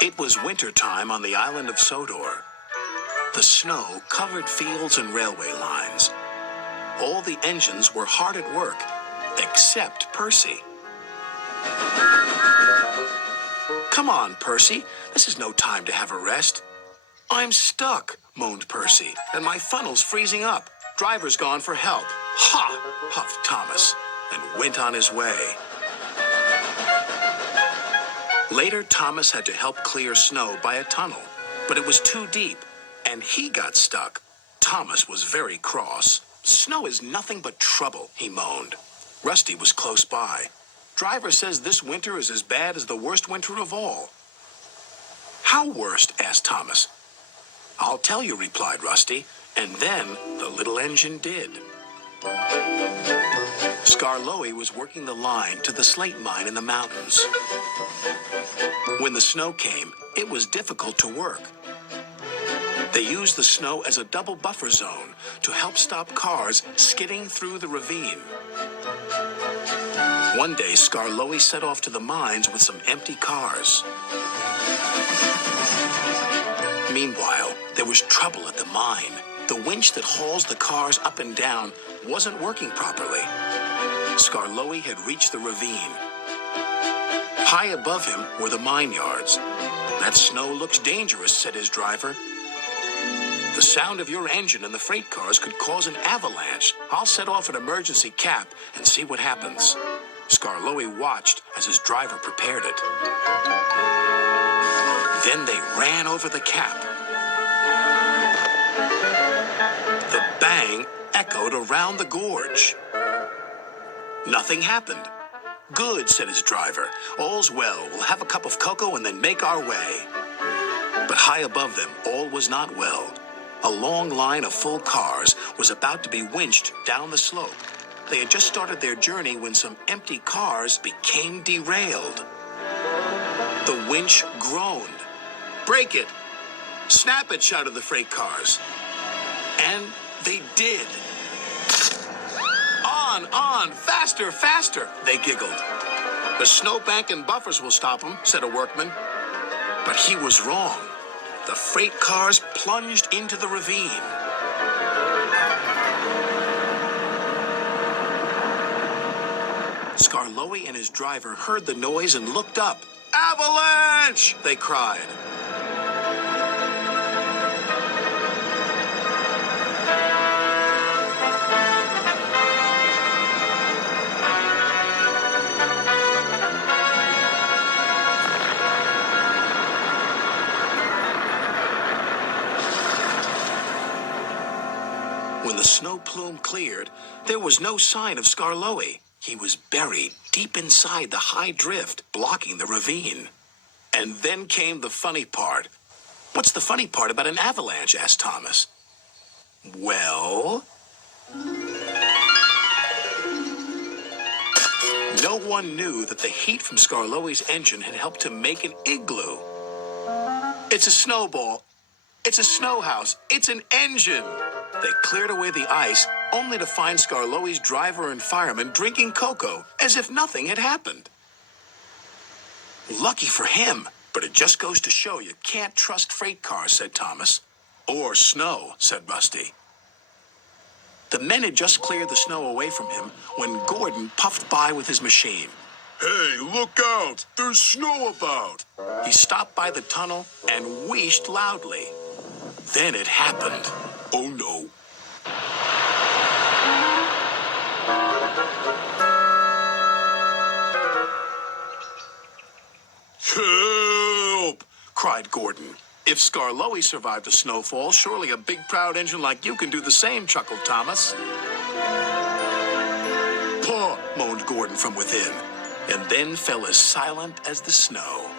It was winter time on the island of Sodor. The snow covered fields and railway lines. All the engines were hard at work, except Percy. Come on, Percy. This is no time to have a rest. I'm stuck, moaned Percy, and my funnel's freezing up. Driver's gone for help. Ha! Huffed Thomas, and went on his way. Later, Thomas had to help clear snow by a tunnel, but it was too deep, and he got stuck. Thomas was very cross. Snow is nothing but trouble, he moaned. Rusty was close by. Driver says this winter is as bad as the worst winter of all. How worst? Asked Thomas. I'll tell you, replied Rusty, and then the little engine did. Skarloey was working the line to the slate mine in the mountains. When the snow came, it was difficult to work. They used the snow as a double buffer zone to help stop cars skidding through the ravine. One day, Skarloey set off to the mines with some empty cars. Meanwhile, there was trouble at the mine. The winch that hauls the cars up and down wasn't working properly. Skarloey had reached the ravine. High above him were the mine yards. That snow looks dangerous, said his driver. The sound of your engine and the freight cars could cause an avalanche. I'll set off an emergency cap and see what happens. Skarloey watched as his driver prepared it. Then they ran over the cap. The bang echoed around the gorge. Nothing happened. Good, said his driver. All's well. We'll have a cup of cocoa and then make our way. But high above them, all was not well. A long line of full cars was about to be winched down the slope. They had just started their journey when some empty cars became derailed. The winch groaned. Break it! Snap it, shouted the freight cars. And they did. On, faster, faster, they giggled. The snowbank and buffers will stop them, said a workman. But he was wrong. The freight cars plunged into the ravine. Skarloey and his driver heard the noise and looked up. Avalanche! They cried. When the snow plume cleared, there was no sign of Skarloey. He was buried deep inside the high drift, blocking the ravine. And then came the funny part. What's the funny part about an avalanche? Asked Thomas. Well, no one knew that the heat from Skarloey's engine had helped to make an igloo. It's a snowball. It's a snow house. It's an engine. They cleared away the ice, only to find Skarloey's driver and fireman drinking cocoa, as if nothing had happened. Lucky for him, but it just goes to show you can't trust freight cars, said Thomas. Or snow, said Rusty. The men had just cleared the snow away from him when Gordon puffed by with his machine. Hey, look out! There's snow about! He stopped by the tunnel and wheezed loudly. Then it happened. Oh no. Help! Cried Gordon. If Skarloey survived a snowfall, surely a big proud engine like you can do the same, chuckled Thomas. Paw, moaned Gordon from within, and then fell as silent as the snow.